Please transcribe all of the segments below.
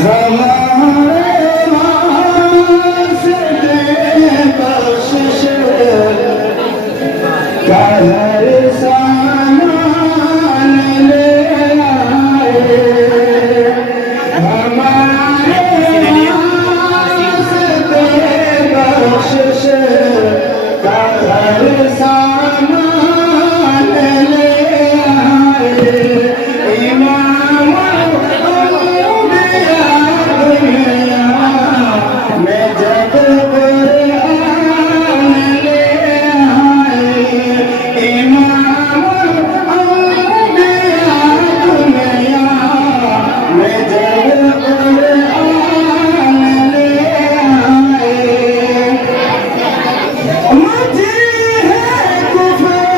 हमारे वास्ते बख्शिश का हर सामान ले आए। हमारे वास्ते बख्शिश का हर सामान ले आए। इमाम अम्बिया दुनिया में जब कुरान ले आए। इमाम अम्बिया दुनिया में जब कुरान ले आए। मुझे है कुफर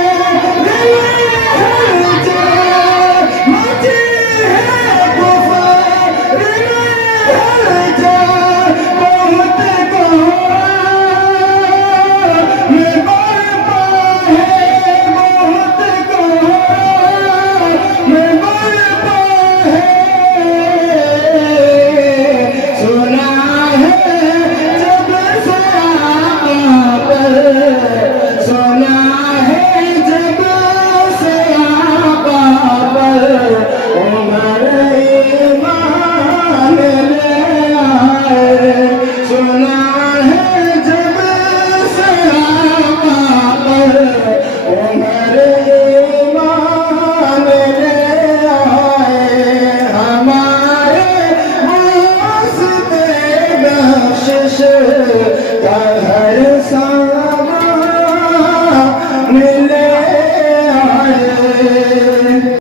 मुझे है कुफर बहुत में बरपा है बहुत में बरपा है। सुना है जब से आका सुना है जब से आका पर उमर ईमान ले आए। सुना है जब से आका पर उमर ईमान ले आए। हमारे वास्ते बख्शिश का